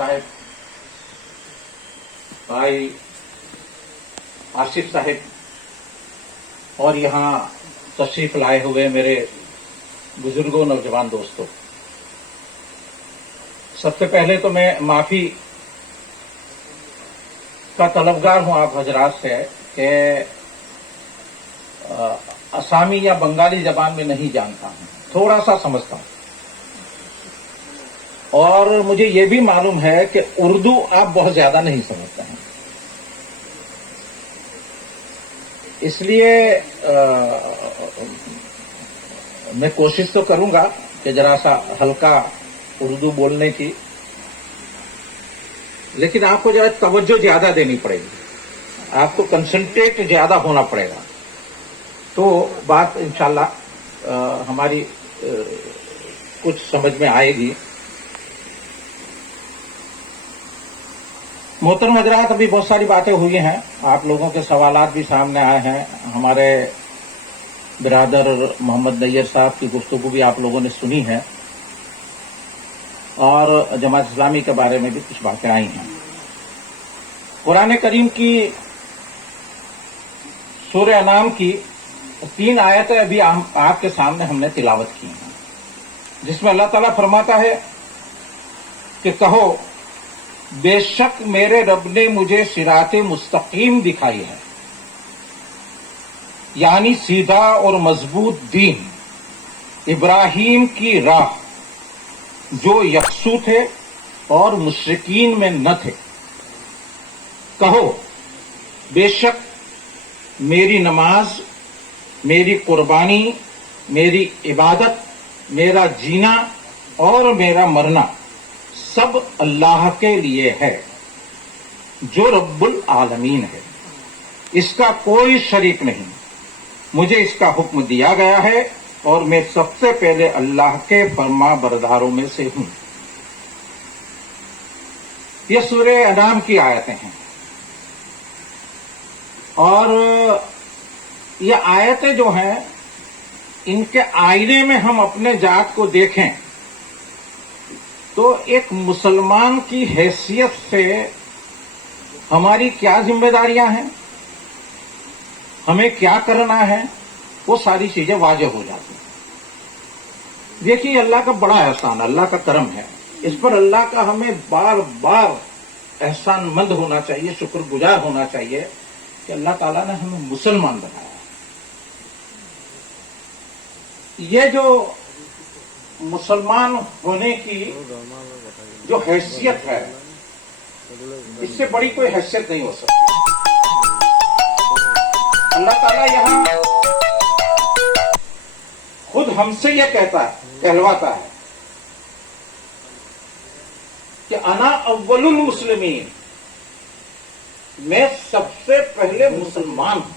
साहब, भाई आसिफ साहब और यहाँ तशरीफ लाए हुए मेरे बुजुर्गों नौजवान दोस्तों, सबसे पहले तो मैं माफी का तलबगार हूं आप हजरात से कि असामी या बंगाली जबान में नहीं जानता हूं, थोड़ा सा समझता हूं। और मुझे ये भी मालूम है कि उर्दू आप बहुत ज्यादा नहीं समझते हैं, इसलिए मैं कोशिश तो करूंगा कि जरा सा हल्का उर्दू बोलने की, लेकिन आपको जरा तवज्जो ज्यादा देनी पड़ेगी, आपको कंसंट्रेट ज्यादा होना पड़ेगा, तो बात इंशाल्लाह हमारी कुछ समझ में आएगी। मोहतरम हजरात, अभी बहुत सारी बातें हुई हैं, आप लोगों के सवालात भी सामने आए हैं, हमारे बिरादर मोहम्मद नैयर साहब की गुफ्तगू भी आप लोगों ने सुनी है और जमात इस्लामी के बारे में भी कुछ बातें आई हैं। कुरान करीम की सूरह अनाम की 3 आयतें अभी आपके सामने हमने तिलावत की हैं, जिसमें अल्लाह ताला फरमाता है कि कहो बेशक मेरे रब ने मुझे सिराते मुस्तकीम दिखाई है, यानी सीधा और मजबूत दीन, इब्राहीम की राह, जो यकसू थे और मुशरिकीन में न थे। कहो बेशक मेरी नमाज, मेरी कुर्बानी, मेरी इबादत, मेरा जीना और मेरा मरना सब अल्लाह के लिए है, जो रब्बुल आलमीन है, इसका कोई शरीक नहीं। मुझे इसका हुक्म दिया गया है और मैं सबसे पहले अल्लाह के फरमा बरदारों में से हूं। ये सूरह अनाम की आयतें हैं और ये आयतें जो हैं, इनके आईने में हम अपने जात को देखें तो एक मुसलमान की हैसियत से हमारी क्या जिम्मेदारियां हैं, हमें क्या करना है, वो सारी चीजें वाज़ेह हो जाती हैं। देखिए, अल्लाह का बड़ा एहसान, अल्लाह का करम है, इस पर अल्लाह का हमें बार बार एहसानमंद होना चाहिए, शुक्रगुजार होना चाहिए कि अल्लाह ताला ने हमें मुसलमान बनाया। ये जो मुसलमान होने की जो हैसियत है, इससे बड़ी कोई हैसियत नहीं हो सकती। अल्लाह ताला यहां खुद हमसे यह कहलवाता है कि अना अव्वलुल मुस्लिमीन, मैं सबसे पहले मुसलमान हूं।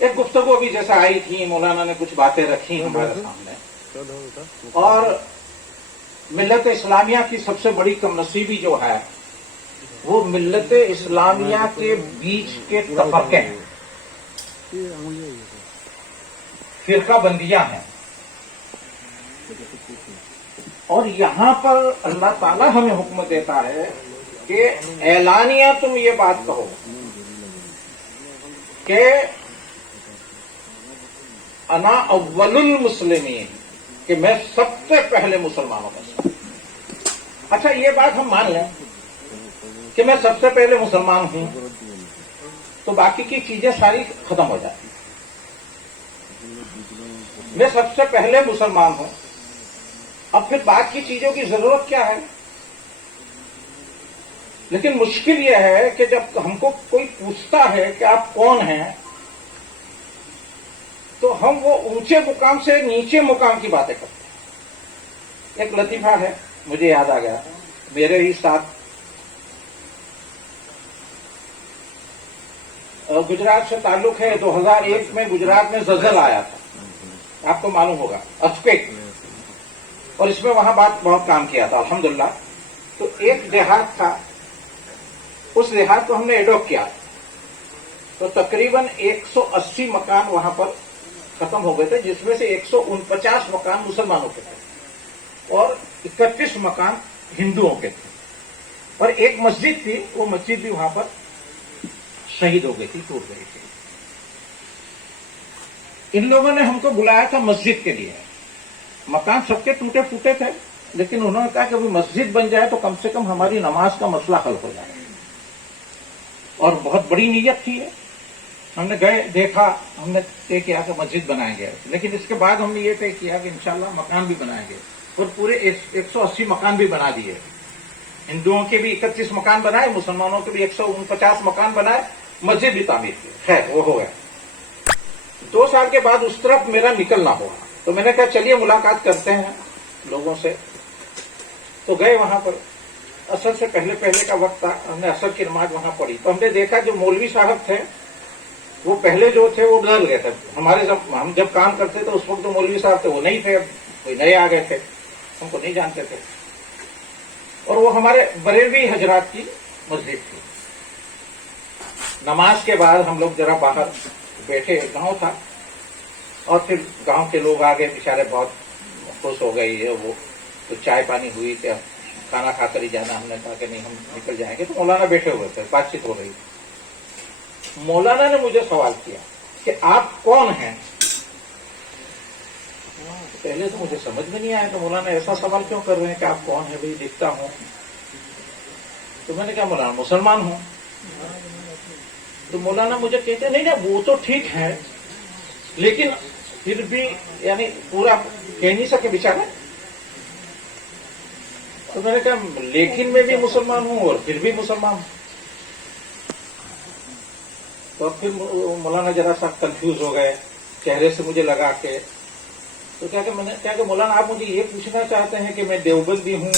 एक गुफ्तगू अभी जैसा आई थी, मौलाना ने कुछ बातें रखी हमारे सामने, और मिल्लत इस्लामिया की सबसे बड़ी कमनसीबी जो है वो मिल्लत इस्लामिया के बीच के तफरके हैं, फिरका बंदियां हैं। और यहां पर अल्लाह ताला हमें हुक्म देता है कि ऐलानिया तुम ये बात कहो कि अना अव्वलुल मुस्लिमीन, कि मैं सबसे पहले मुसलमानों में से। अच्छा, ये बात हम मान लें कि मैं सबसे पहले मुसलमान हूं, तो बाकी की चीजें सारी खत्म हो जाती। मैं सबसे पहले मुसलमान हूं, अब फिर बाकी चीजों की जरूरत क्या है? लेकिन मुश्किल यह है कि जब हमको कोई पूछता है कि आप कौन हैं, तो हम वो ऊंचे मुकाम से नीचे मुकाम की बातें करते हैं। एक लतीफा है, मुझे याद आ गया, मेरे ही साथ गुजरात से ताल्लुक है। 2001 में गुजरात में ज़लज़ला आया था, आपको मालूम होगा, अर्थक्वेक, और इसमें वहां बहुत काम किया था अल्हम्दुलिल्लाह। तो एक देहात था, उस देहात को हमने एडॉप्ट किया, तो तकरीबन 180 मकान वहां पर खत्म हो गए थे, जिसमें से 149 मकान मुसलमानों के थे और 31 मकान हिंदुओं के थे, और एक मस्जिद थी, वो मस्जिद भी वहां पर शहीद हो गई थी, टूट गई थी। इन लोगों ने हमको बुलाया था मस्जिद के लिए। मकान सबके टूटे फूटे थे, लेकिन उन्होंने कहा कि अभी मस्जिद बन जाए तो कम से कम हमारी नमाज का मसला हल हो जाए, और बहुत बड़ी नीयत थी। हमने गए, देखा, हमने तय किया कि मस्जिद बनाएंगे, लेकिन इसके बाद हमने ये तय किया कि इंशाल्लाह मकान भी बनाएंगे, और पूरे 180 मकान भी बना दिए। हिंदुओं के भी 31 मकान बनाए, मुसलमानों के भी 149 मकान बनाए, मस्जिद भी तामीर की। खैर वो हो गया। 2 साल के बाद उस तरफ मेरा निकलना हुआ, तो मैंने कहा चलिए मुलाकात करते हैं लोगों से। तो गए वहां पर, असर से पहले पहले का वक्त था, हमने असर की नमाज वहां पढ़ी। तो हमने देखा जो मौलवी साहब थे वो पहले जो थे वो बदल गए थे। हम जब काम करते थे उस वक्त जो मौलवी साहब थे वो नहीं थे, कोई नए आ गए थे, हमको नहीं जानते थे। और वो हमारे बरेलवी हजरात की मस्जिद थी। नमाज के बाद हम लोग जरा बाहर बैठे, गांव था, और फिर गांव के लोग आ गए, बेचारे बहुत खुश हो गए। ये वो तो चाय पानी हुई कि खाना खाकर ही जाना। हमने कहा कि नहीं, हम निकल जाएंगे। तो मौलाना बैठे हुए थे, बातचीत हो रही थी। मौलाना ने मुझे सवाल किया कि आप कौन हैं? पहले तो मुझे समझ में नहीं आया कि मौलाना ऐसा सवाल क्यों कर रहे हैं कि आप कौन है, भाई दिखता हूं। तो मैंने कहा मौलाना मुसलमान हूं। तो मौलाना मुझे कहते नहीं ना, वो तो ठीक है, लेकिन फिर भी यानी पूरा कह नहीं सके बेचारा। तो मैंने कहा लेकिन मैं भी मुसलमान हूं और फिर भी मुसलमान हूं। तो फिर मौलाना जरा सा कंफ्यूज हो गए, चेहरे से मुझे लगा के। तो मैंने क्या कि मौलाना आप मुझे ये पूछना चाहते हैं कि मैं देवबंदी हूं,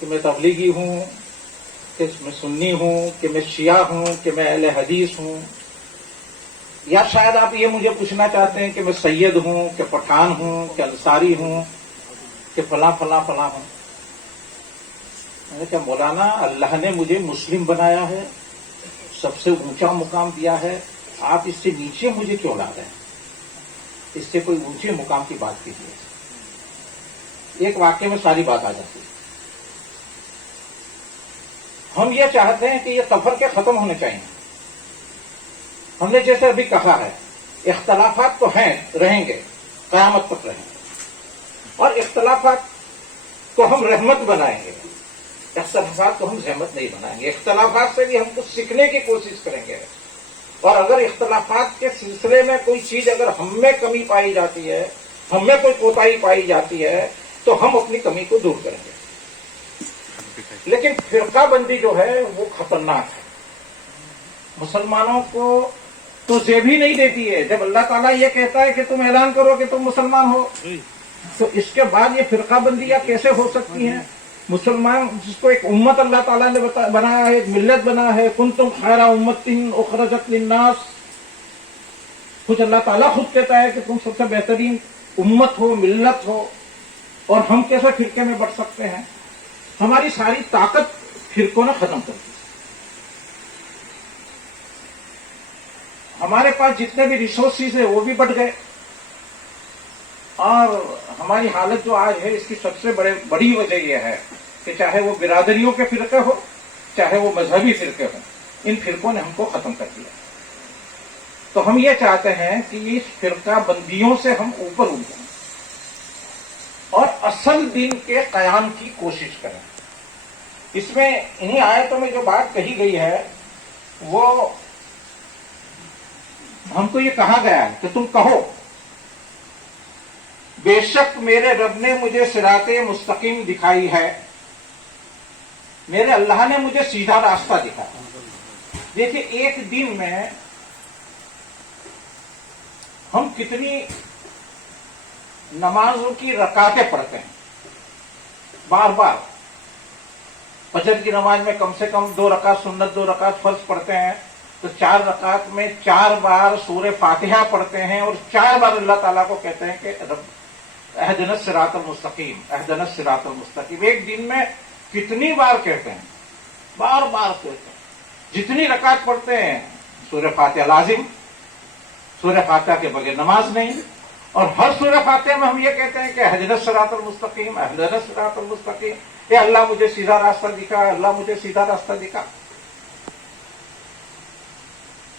कि मैं तबलीगी हूं, कि मैं सुन्नी हूं, कि मैं शिया हूं, कि मैं अहले हदीस हूं, या शायद आप ये मुझे पूछना चाहते हैं कि मैं सैयद हूं, कि पठान हूं, कि अंसारी हूं, कि फला फला फला हूं। मैंने कहा मौलाना अल्लाह ने मुझे मुस्लिम बनाया है, सबसे ऊंचा मुकाम दिया है, आप इससे नीचे मुझे क्यों ला रहे हैं? इससे कोई ऊंचे मुकाम की बात कीजिए। एक वाक्य में सारी बात आ जाती है। हम ये चाहते हैं कि ये तफरके खत्म होने चाहिए। हमने जैसे अभी कहा है, इख्तलाफात तो हैं, रहेंगे, कयामत तक रहेंगे, और इख्तलाफात को हम रहमत बनाएंगे, इख्तलाफात को हम जहमत नहीं बनाएंगे। इख्तलाफात से भी हम कुछ सीखने की कोशिश करेंगे, और अगर इख्तलाफात के सिलसिले में कोई चीज अगर हम में कमी पाई जाती है, हम में कोई कोताही पाई जाती है, तो हम अपनी कमी को दूर करेंगे। लेकिन फिरका बंदी जो है वो खतरनाक है। मुसलमानों को तो जेब ही नहीं देती है। जब अल्लाह ताला ये कहता है कि तुम ऐलान करो कि तुम मुसलमान हो, तो इसके बाद ये फिरका बंदियां कैसे हो सकती हैं? मुसलमान जिसको एक उम्मत अल्लाह ताला ने बनाया है, एक मिल्लत बना है, कुंतुम खैरा उम्मतिन उखरजत लिन्नास, कुछ अल्लाह ताला खुद कहता है कि तुम सबसे बेहतरीन उम्मत हो, मिल्लत हो, और हम कैसे फिरके में बढ़ सकते हैं? हमारी सारी ताकत फिरकों ने खत्म कर दी। हमारे पास जितने भी रिसोर्सेज है वो भी बढ़ गए, और हमारी हालत जो आज है इसकी सबसे बड़ी वजह यह है कि चाहे वो बिरादरियों के फिरके हो, चाहे वो मजहबी फिरके हो, इन फिरकों ने हमको खत्म कर दिया। तो हम ये चाहते हैं कि इस फिरका बंदियों से हम ऊपर उठ जाएं और असल दिन के कयाम की कोशिश करें। इसमें इन्हीं आयतों में जो बात कही गई है वो हमको ये कहा गया है कि तुम कहो बेशक मेरे रब ने मुझे सिराते मुस्तकीम दिखाई है, मेरे अल्लाह ने मुझे सीधा रास्ता दिखाया। देखिए एक दिन में हम कितनी नमाजों की रकातें पढ़ते हैं, बार बार। फजर की नमाज में कम से कम 2 रकात सुन्नत, 2 रकात फर्ज पढ़ते हैं, तो 4 रकात में 4 बार सूरह फातिहा पढ़ते हैं, और 4 बार अल्लाह ताला को कहते हैं कि रब अहदिनस सिरातल मुस्तकीम, अहदिनस सिरातल मुस्तकीम। एक दिन में कितनी बार कहते हैं? बार बार कहते हैं। जितनी रकात पढ़ते हैं सूरह फातिहा लाजिम, सूरह फातिहा के बगैर नमाज नहीं। और हर सूरह फातिहा में हम ये कहते हैं कि अहदिनस सिरातल मुस्तकीम, अहदिनस सिरातल मुस्तकीम। کہ اللہ مجھے سیدھا راستہ دکھا، اللہ مجھے سیدھا راستہ دکھا.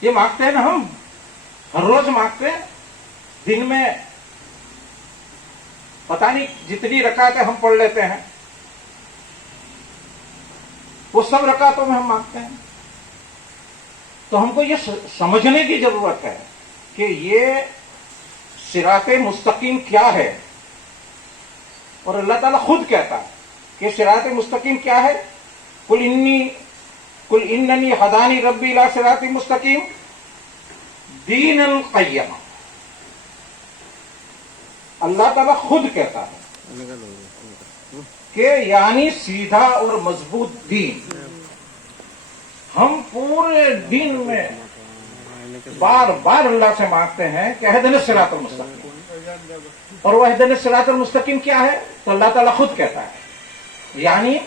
یہ مانگتے ہیں نا ہم، ہر روز مانگتے ہیں. دن میں پتہ نہیں جتنی رکعتیں ہم پڑھ لیتے ہیں، وہ سب رکعتوں میں ہم مانگتے ہیں. تو ہم کو یہ سمجھنے کی ضرورت ہے کہ یہ صراط مستقیم کیا ہے. اور اللہ تعالیٰ خود کہتا ہے کہ صراط مستقیم کیا ہے. قل اننی ہدانی ربی الی صراط مستقیم دین القیمہ. اللہ تعالیٰ خود کہتا ہے کہ یعنی سیدھا اور مضبوط دین. ہم پورے دین میں بار بار اللہ سے مانگتے ہیں کہ اہدنا الصراط المستقیم. اور وہ اہدنا الصراط المستقیم کیا ہے؟ تو اللہ تعالیٰ خود کہتا ہے یعنی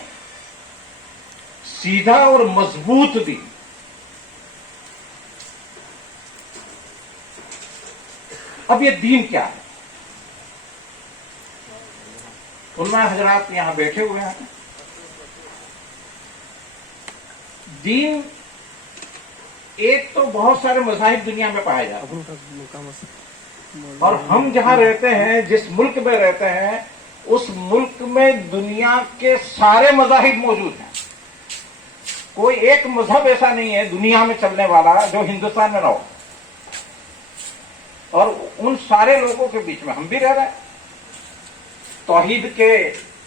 سیدھا اور مضبوط دین. اب یہ دین کیا ہے؟ علماء حضرات یہاں بیٹھے ہوئے ہیں. دین ایک تو بہت سارے مذاہب دنیا میں پائے جاتے ہیں، اور ہم جہاں رہتے ہیں، جس ملک میں رہتے ہیں، اس ملک میں دنیا کے سارے مذاہب موجود ہیں. کوئی ایک مذہب ایسا نہیں ہے دنیا میں چلنے والا جو ہندوستان میں نہ ہو. اور ان سارے لوگوں کے بیچ میں ہم بھی رہ رہے ہیں. توحید کے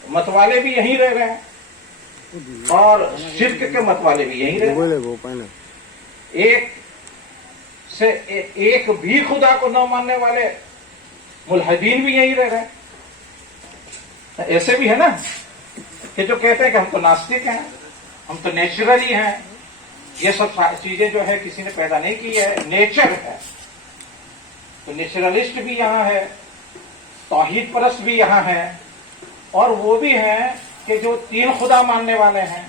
متوالے بھی یہیں رہ رہے ہیں اور شرک کے متوالے بھی یہیں رہ رہے ہیں. ایک بھی خدا کو نہ ماننے والے ملحدین بھی یہیں رہ رہے ہیں. ایسے بھی ہے نا کہ جو کہتے ہیں کہ ہم تو ناستک ہیں، ہم تو نیچرلی ہیں. یہ سب چیزیں جو ہے کسی نے پیدا نہیں کی ہے، نیچر ہے. تو نیچرلسٹ بھی یہاں ہے، توحید پرست بھی یہاں ہے، اور وہ بھی ہیں کہ جو تین خدا ماننے والے ہیں.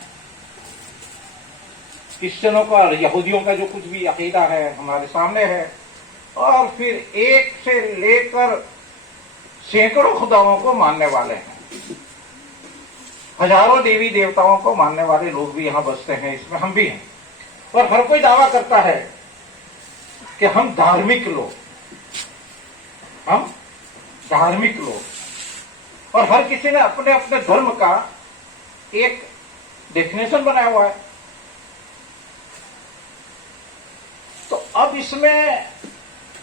کرسچنوں کا اور یہودیوں کا جو کچھ بھی عقیدہ ہے ہمارے سامنے ہے. اور پھر ایک سے لے کر سینکڑوں خداؤں کو ماننے والے ہیں، ہزاروں دیوی دیوتاؤں کو ماننے والے لوگ بھی یہاں بستے ہیں. اس میں ہم بھی ہیں. اور ہر کوئی دعویٰ کرتا ہے کہ ہم دھارمک لوگ، ہم دھارمک لوگ. اور ہر کسی نے اپنے اپنے دھرم کا ایک ڈیفینیشن بنایا ہوا ہے. تو اب اس میں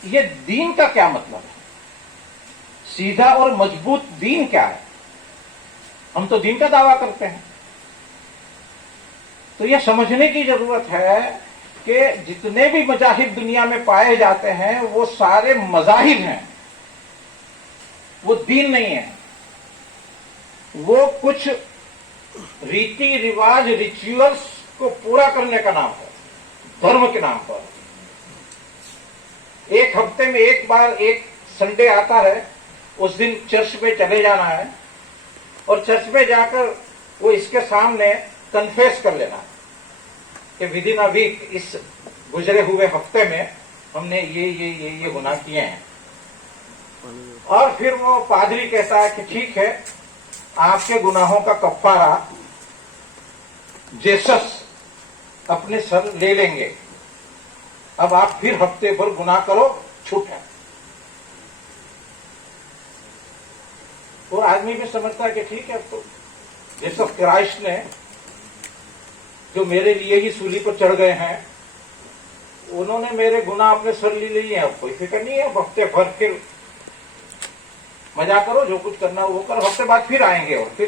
یہ دین کا کیا مطلب ہے؟ سیدھا اور مضبوط دین کیا ہے؟ ہم تو دین کا دعویٰ کرتے ہیں. تو یہ سمجھنے کی ضرورت ہے کہ جتنے بھی مذاہب دنیا میں پائے جاتے ہیں وہ سارے مذاہب ہیں، وہ دین نہیں ہے. وہ کچھ ریتی رواج ریچولس کو پورا کرنے کا نام ہے دھرم کے نام پر. ایک ہفتے میں ایک بار ایک سنڈے آتا ہے، اس دن چرچ میں چلے جانا ہے اور چرچ میں جا کر وہ اس کے سامنے کنفیس کر لینا کہ ود ان اے ویک اس گزرے ہوئے ہفتے میں ہم نے یہ گناہ کیے ہیں. اور پھر وہ پادری کہتا ہے کہ ٹھیک ہے، آپ کے گناہوں کا کفارہ جیسس اپنے سر لے لیں گے، اب آپ پھر ہفتے بھر گناہ کرو، چھوٹ ہے. وہ آدمی بھی سمجھتا ہے کہ ٹھیک ہے، اب تو جیسس کرائسٹ نے جو میرے لیے ہی سولی پر چڑھ گئے ہیں، انہوں نے میرے گناہ اپنے سر لے لیے ہیں، اب کوئی فکر نہیں ہے. اب ہفتے بھر پھر مزہ کرو، جو کچھ کرنا وہ کرو، ہفتے بعد پھر آئیں گے. اور پھر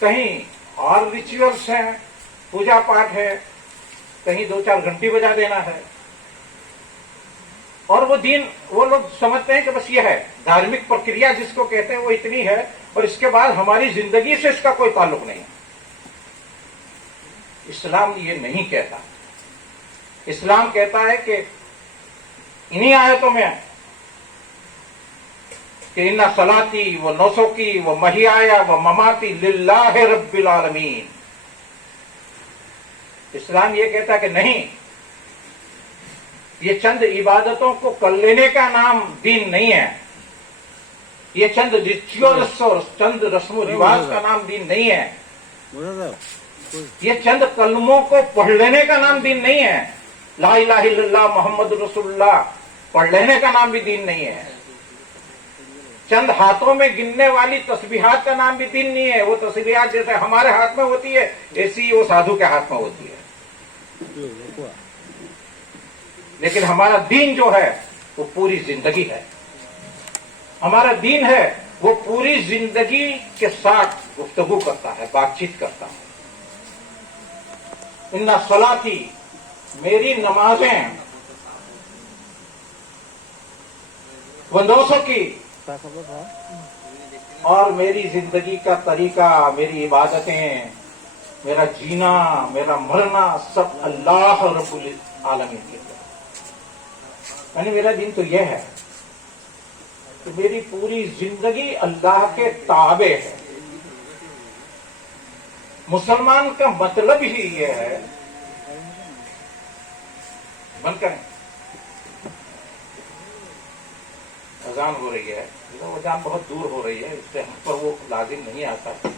کہیں اور ریچولس ہیں، پوجا پاٹ ہے، کہیں 2-4 گھنٹی بجا دینا ہے. اور وہ دین وہ لوگ سمجھتے ہیں کہ بس یہ ہے دھارمک پرکریا جس کو کہتے ہیں، وہ اتنی ہے اور اس کے بعد ہماری زندگی سے اس کا کوئی تعلق نہیں. اسلام یہ نہیں کہتا. اسلام کہتا ہے کہ انہی آیتوں میں کہ ان صلاتی و نسکی و محیایا و مماتی للہ رب العالمین. اسلام یہ کہتا ہے کہ نہیں، یہ چند عبادتوں کو کر لینے کا نام دین نہیں ہے. یہ چند ریچولس اور چند رسم و رواج کا نام دین نہیں ہے. یہ چند کلموں کو پڑھ لینے کا نام دین نہیں ہے. لا الہ الا اللہ محمد رسول اللہ پڑھ لینے کا نام بھی دین نہیں ہے. چند ہاتھوں میں گننے والی تسبیحات کا نام بھی دین نہیں ہے. وہ تسبیحات جیسے ہمارے ہاتھ میں ہوتی ہے ایسی وہ سادھو کے ہاتھ میں ہوتی ہے. لیکن ہمارا دین جو ہے وہ پوری زندگی ہے. ہمارا دین ہے وہ پوری زندگی کے ساتھ گفتگو کرتا ہے، بات چیت کرتا ہے. ان صلاتی، میری نمازیں، بندوسوں کی اور میری زندگی کا طریقہ، میری عبادتیں، میرا جینا، میرا مرنا سب اللہ رب العالمین کے لیے. یعنی میرا دین تو یہ ہے کہ میری پوری زندگی اللہ کے تابع ہے. مسلمان کا مطلب ہی یہ ہے. بند کریں، اذان ہو رہی ہے، وہ جان بہت دور ہو رہی ہے، اس سے ہم پر وہ لازم نہیں آتا.